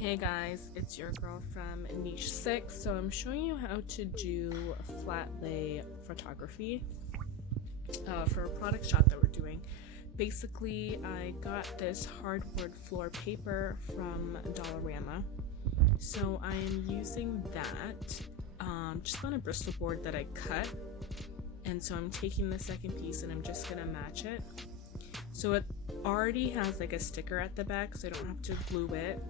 Hey guys, it's your girl from Niche 6. So I'm showing you how to do flat lay photography for a product shot that we're doing. Basically, I got this hardwood floor paper from Dollarama. So I am using that just on a bristle board that I cut. And so I'm taking the second piece and I'm just gonna match it. So it already has like a sticker at the back, so I don't have to glue it.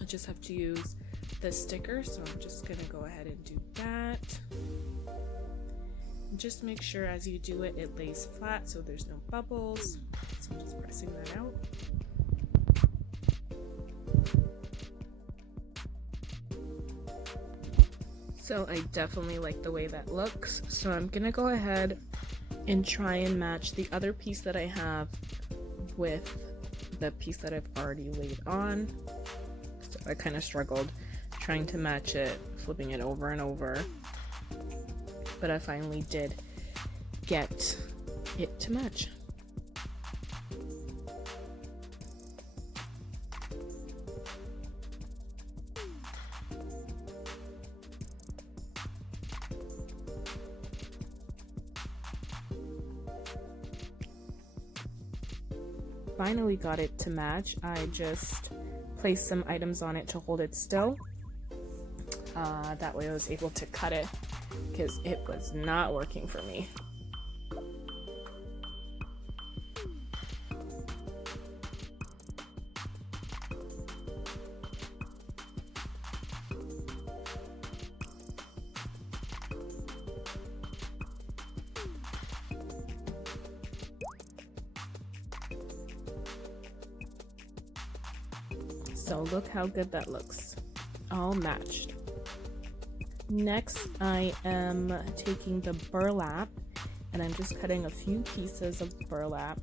I just have to use the sticker, so I'm just gonna go ahead and do that. And just make sure as you do it, it lays flat so there's no bubbles. So I'm just pressing that out. So I definitely like the way that looks. So I'm gonna go ahead and try and match the other piece that I have with the piece that I've already laid on. So I kind of struggled trying to match it, flipping it over and over, but I finally did get it to match. Finally got it to match. I just placed some items on it to hold it still. That way I was able to cut it because it was not working for me. So look how good that looks, all matched. Next, I am taking the burlap and I'm just cutting a few pieces of burlap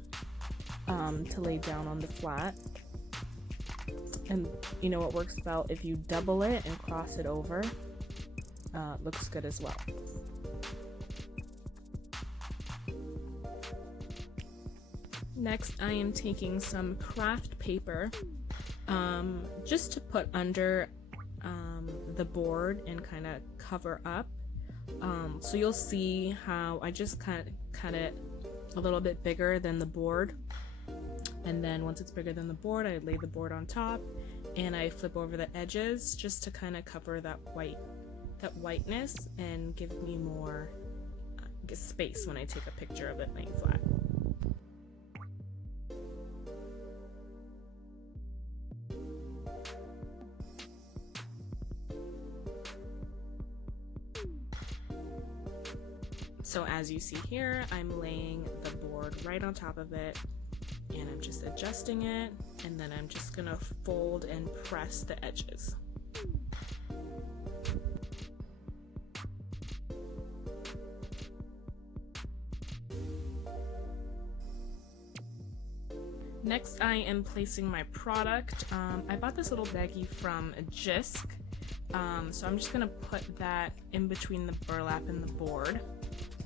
to lay down on the flat. And you know what works well if you double it and cross it over, looks good as well. Next, I am taking some craft paper just to put under the board and kind of cover up. So you'll see how I just cut it a little bit bigger than the board, and then once it's bigger than the board, I lay the board on top and I flip over the edges just to kind of cover that whiteness and give me more space when I take a picture of it laying flat. So as you see here, I'm laying the board right on top of it and I'm just adjusting it, and then I'm just gonna fold and press the edges. Next, I am placing my product. I bought this little baggie from Jysk, so I'm just gonna put that in between the burlap and the board.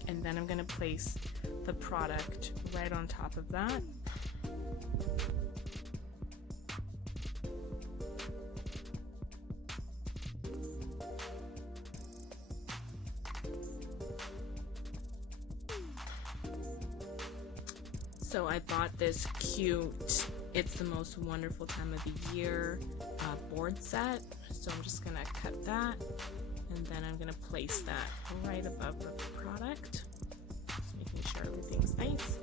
And then I'm going to place the product right on top of that. So I bought this cute It's the Most Wonderful Time of the Year board set. So I'm just going to cut that. And then I'm going to place that right above the product, just making sure everything's nice.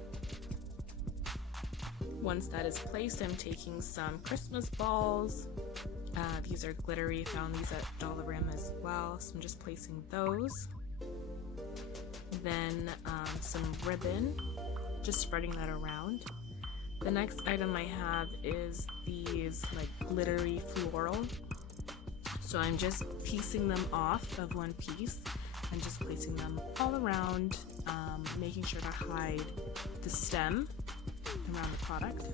Once that is placed, I'm taking some Christmas balls. These are glittery. I found these at Dollarama as well, so I'm just placing those. Then some ribbon, just spreading that around. The next item I have is these like glittery floral. So I'm just piecing them off of one piece and just placing them all around, making sure to hide the stem around the product.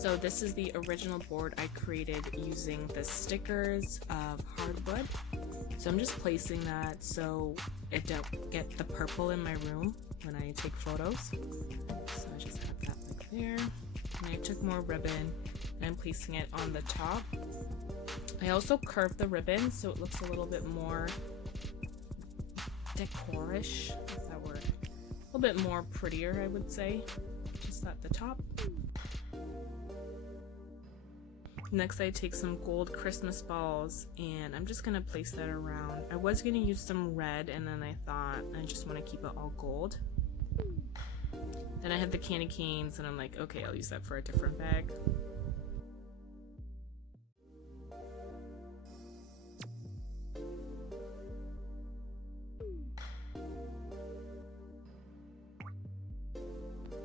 So this is the original board I created using the stickers of hardwood. So I'm just placing that so it don't get the purple in my room when I take photos. So I there. And I took more ribbon and I'm placing it on the top. I also curved the ribbon so it looks a little bit more decorish. What's that word? A little bit more prettier, I would say. Just at the top. Next, I take some gold Christmas balls and I'm just gonna place that around. I was gonna use some red and then I thought I just want to keep it all gold. Then I had the candy canes and I'm like, okay, I'll use that for a different bag.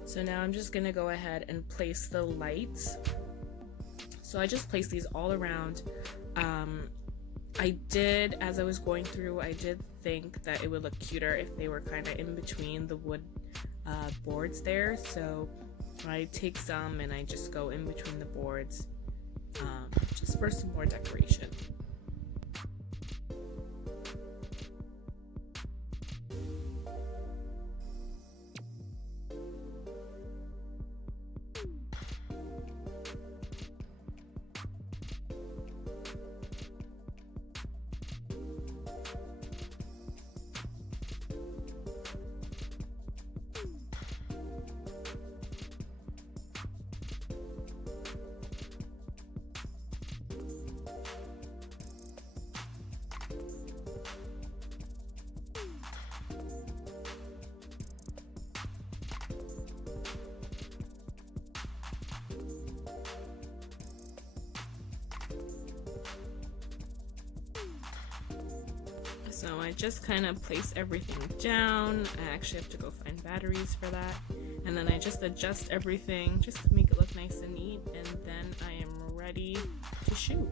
So now I'm just gonna go ahead and place the lights. So I just placed these all around. I did, as I was going through, I did think that it would look cuter if they were kind of in between the wood boards there. So I take some and I just go in between the boards just for some more decoration. So I just kind of place everything down. I actually have to go find batteries for that. And then I just adjust everything just to make it look nice and neat. And then I am ready to shoot.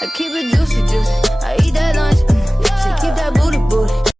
I keep it juicy, juicy. I eat that lunch. She keep that booty, booty.